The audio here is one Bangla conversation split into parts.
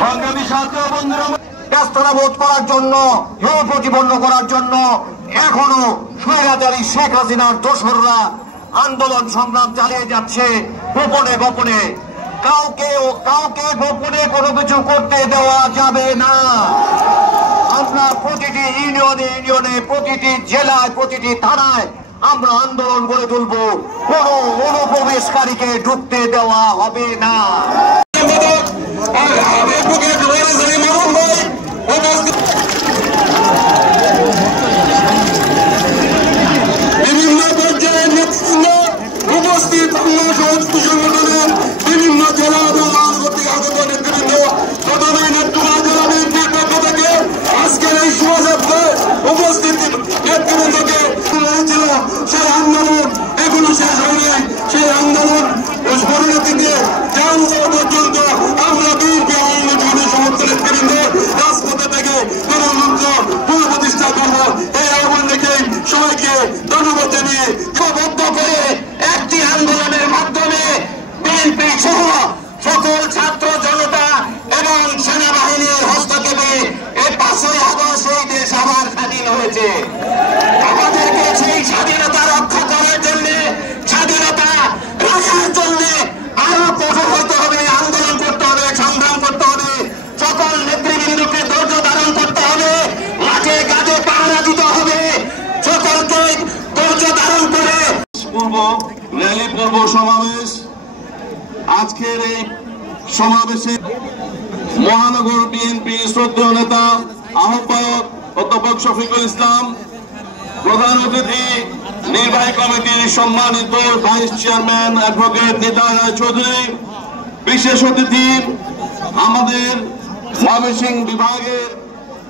সংগ্রামী ছাত্র বন্ধুরা, ব্যস্ততা বোধ করার জন্য, প্রতিপন্ন করার জন্য এখনো স্বৈরাচারী শেখ হাসিনার দোসররা আন্দোলন সংগ্রাম চালিয়ে যাচ্ছে গোপনে গোপনে। কাউকে গোপনে কোনো কিছু করতে দেওয়া যাবে না। আমরা প্রতিটি ইউনিয়নে, প্রতিটি জেলায়, প্রতিটি থানায় আমরা আন্দোলন গড়ে তুলব। কোনো অনুপ্রবেশকারীকে ঢুকতে দেওয়া হবে না। বিভিন্ন পর্যায়ের নেতৃত্ব উপস্থিত সংগঠনের বিভিন্ন জেলা এবং মহানগর আগত নেতৃবৃন্দ, প্রথমে নেত্রকোনা জেলা বিএনপির পক্ষ থেকে আজকের এই শোভাযাত্রায় উপস্থিত নেতৃবৃন্দকে হয়েছিল সেই আন্দোলন এখনো শেষ হয়নি। সেই আন্দোলন পরিণতিতে জান যাওয়া পর্যন্ত আমরা বিএনপি আওয়ামী লীগের সমস্ত নেতৃবৃন্দ রাজপথে থেকে গণতন্ত্র পুনঃপ্রতিষ্ঠা করব। এই আহ্বান রেখেই সবাইকে ধন্যবাদ জানিয়ে বদ্ধ করে একটি আন্দোলনের মাধ্যমে বিএনপি সহ সকল ছাত্র জনতা এবং সেনাবাহিনীর হস্তক্ষেপে এই 5ই আগস্ট এই দেশ আবার স্বাধীন হয়েছে। আমাদেরকে সেই স্বাধীনতা রক্ষা করার জন্য, স্বাধীনতা রাখার জন্য আরো কঠোর হতে হবে, আন্দোলন করতে হবে, সংগ্রাম করতে হবে। সকল নেতৃবৃন্দকে ধৈর্য ধারণ করতে হবে, মাঠে ঘাটে পাহারা দিতে হবে। সকলকে ধৈর্য ধারণ করে র্যালি পূর্ব সমাবেশ, আজকের এই সমাবেশে মহানগর বিএনপি শ্রদ্ধেয় নেতা আহ্বায়ক অধ্যাপক শফিকুল ইসলাম, প্রধান অতিথি নির্বাহী কমিটির সম্মানিত ভাইস চেয়ারম্যান অ্যাডভোকেট নিতা রায় চৌধুরী, বিশেষ অতিথি আমাদের ময়মনসিংহ বিভাগের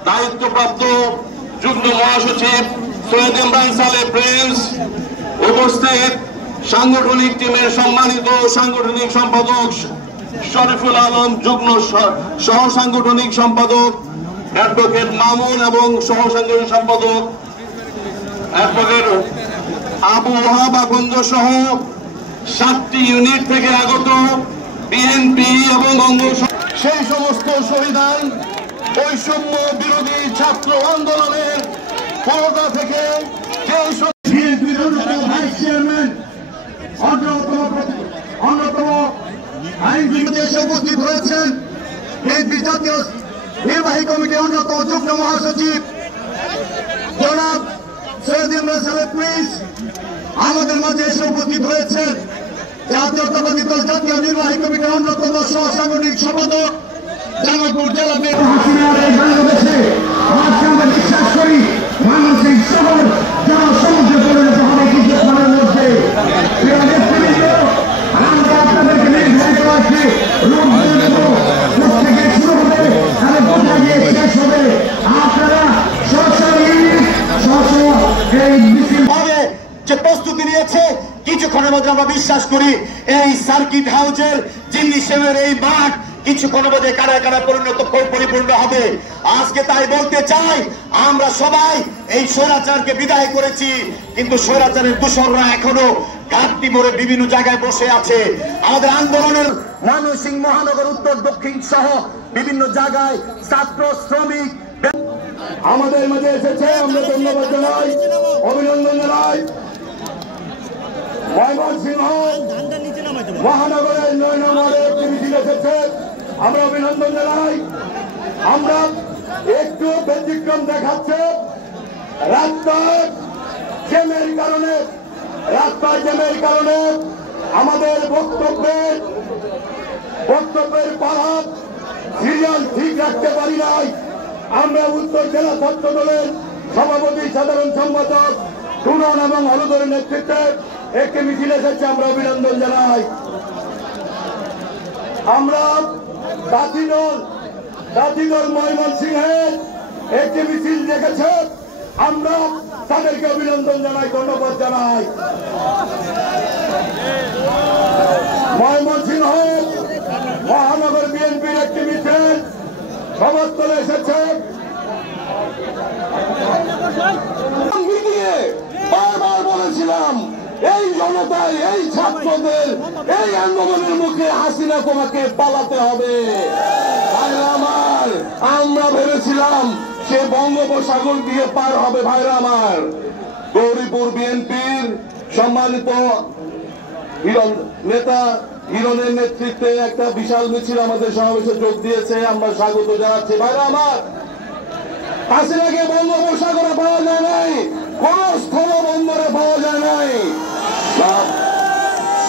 দায়িত্বপ্রাপ্ত যুগ্ম মহাসচিব সৈয়দ ইমরান সালেহ প্রিন্স, উপস্থিত সাংগঠনিক টিমের সম্মানিত সাংগঠনিক সম্পাদক শরীফুল আলম, যুগ্ম সহ সাংগঠনিক সম্পাদক অ্যাডভোকেট মামুন এবং সহ সাংগঠনিক সম্পাদক অ্যাডভোকেট আবু ওয়াহাব আকন্দ সহ 7টি ইউনিট থেকে আগত বিএনপি এবং অঙ্গ সেই সমস্ত শহীদান বৈষম্য বিরোধী ছাত্র আন্দোলনের পরোটা থেকে ভাইস চেয়ারম্যান অন্যতম আইনজীবী এসে উপস্থিত হয়েছেন, বিএনপি জাতীয় নির্বাহী কমিটির অন্যতম যুগ্ম মহাসচিব জনাব সৈয়দ ইমরান সালেহ প্রিন্স আমাদের মাঝে এসে উপস্থিত হয়েছেন, জাতীয়তাবাদী দল জাতীয় নির্বাহী কমিটির অন্যতম সহ সাংগঠনিক সম্পাদক জামালপুর জেলা বাংলাদেশে আমরা বিশ্বাস করি মানসিক শহর যারা সমুদ্রে পরিণত হবে কিছুক্ষণের মধ্যে। আমরা আপনাদেরকে নির্ধারিত আছে থেকে শুরু হবে এবং কোথা গিয়ে শেষ হবে। আপনারা যে প্রস্তুতি নিয়েছে কিছুক্ষণের মধ্যে আমরা বিশ্বাস করি এই সার্কিট হাউসের জিন্নিসের এই মাঠ কিছুক্ষণের মধ্যে কারায় কারায় পরিপূর্ণ হবে। আজকে তাই বলতে চাই, আমরা সবাই এই স্বৈরাচারকে বিদায় করেছি, কিন্তু স্বৈরাচারের দূষররা এখনো ঘাটতি মোড়ে বিভিন্ন জায়গায় বসে আছে। আমাদের আন্দোলনের ময়মনসিংহ মহানগর, উত্তর দক্ষিণ সহ বিভিন্ন জায়গায় ছাত্র শ্রমিক আমাদের মাঝে এসেছে। আমরা ধন্যবাদ জানাই, অভিনন্দন জানাই। ময়মনসিংহ মহানগরের 9 নম্বরে একটি মিছিল এসেছে, আমরা অভিনন্দন জানাই। আমরা একটু ব্যতিক্রম দেখাচ্ছে রাস্তায় জ্যামের কারণে আমাদের বক্তব্যের পালা সিরিয়াল ঠিক রাখতে পারি নাই। আমরা উত্তর জেলা ছাত্র দলের সভাপতি সাধারণ সম্পাদক টুনন এবং হলুদের নেতৃত্বে একটি মিছিল এসেছে, আমরা অভিনন্দন জানাই। আমরা জাতি দল ময়মনসিংহের একটি মিছিল দেখেছে, আমরা তাদেরকে অভিনন্দন জানাই, ধন্যবাদ জানাই। ময়মনসিংহ মহানগর বিএনপির একটি মিছিল সভাস্থলে এসেছে। বারবার বলেছিলাম এই জনতায়, এই ছাত্রদের এই আন্দোলনের মুখে হাসিনা তোমাকে পালাতে হবে। আমরা ভেবেছিলাম সে বঙ্গোপসাগর দিয়ে পার হবে। ভাইরা আমার, গৌরীপুর বিএনপির সম্মানিত নেতা হিরণের নেতৃত্বে একটা বিশাল মিছিল আমাদের সমাবেশে যোগ দিয়েছে, আমরা স্বাগত জানাচ্ছি। ভাইরা আমার, হাসিনাকে বঙ্গোপসাগরে পাওয়া যায় নাই, কোন স্থলবন্দরে পাওয়া যায় নাই।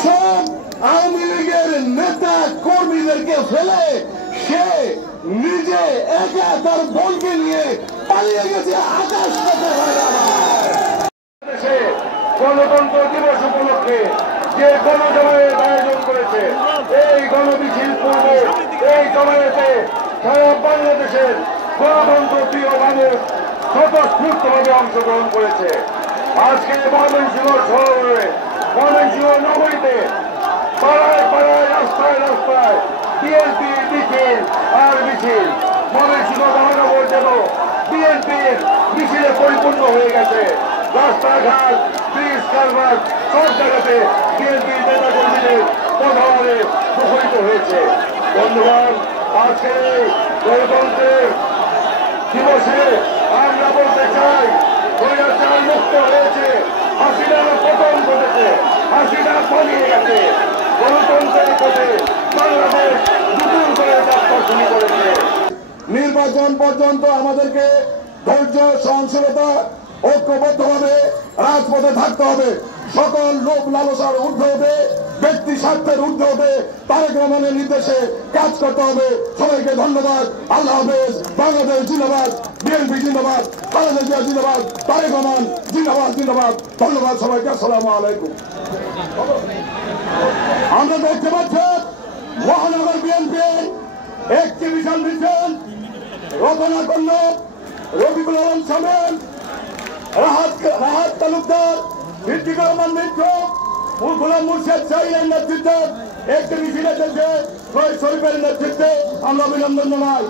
সব আওয়ামী লীগের নেতা কর্মীদেরকে ফেলে সে নিজে একা তার বোনকে নিয়ে পালিয়ে গেছে আকাশ পথে। গণতন্ত্র দিবস উপলক্ষে যে গণজমায়েত আয়োজন করেছে, এই গণমিছিল পূর্বে এই জমায়েতে সারা বাংলাদেশের গণতন্ত্র প্রিয় মানুষ স্বতঃস্ফূর্তভাবে অংশগ্রহণ করেছে। আজকে ময়মনসিংহ শহরে, ময়মনসিংহ নগরীতে পাড়ায় পাড়ায়, রাস্তায় রাস্তায় বিএনপি মিছিল আর মিছিল। ময়মনসিংহ মহানগর যেন বিএনপির মিছিলে পরিপূর্ণ হয়ে গেছে। রাস্তাঘাট, ব্রিজ, কারবার সব জায়গাতে বিএনপির নেতা কর্মীদের পদভারে মুখরিত হয়েছে। বন্ধুগণ, আজকে গণতন্ত্রের দিবসে আমরা বলতে চাই, 2004 মুক্ত হয়েছে, হাসিনার পতন ঘটেছে, হাসিনা পালিয়ে গেছে। গণতন্ত্রের পথে বাংলাদেশ নতুন করে যাত্রা শুরু করেছে। নির্বাচন পর্যন্ত আমাদেরকে ধৈর্য, সহনশীলতা, ঐক্যবদ্ধভাবে রাজপথে থাকতে হবে। সকল লোভ লালসার ঊর্ধ্বে উঠে, ব্যক্তি স্বার্থের ঊর্ধ্বে উঠে তারেক রহমানের নির্দেশে কাজ করতে হবে। সবাইকে ধন্যবাদ। আল্লাহ হাফেজ। বাংলাদেশ জিন্দাবাদ, বিএনপি জিন্দাবাদ, খালেদা জিয়া জিন্দাবাদ, তারেক রহমান জিন্দাবাদ জিন্দাবাদ। ধন্যবাদ সবাইকে। আসসালামু আলাইকুম। আমরা দেখতে পাচ্ছেন মহানগর বিএনপি একটি বিশাল মিছিল, রতনা কন্যা, রবিকুল আলম সামেল, রাহাত তালুকদার, সিদ্দিকুর রহমান মিত্র, গোলাম মুর্শেদ শাহীনের নেতৃত্বে একটি মিছিল এসেছে। শরীফের নেতৃত্বে আমরা অভিনন্দন জানাই।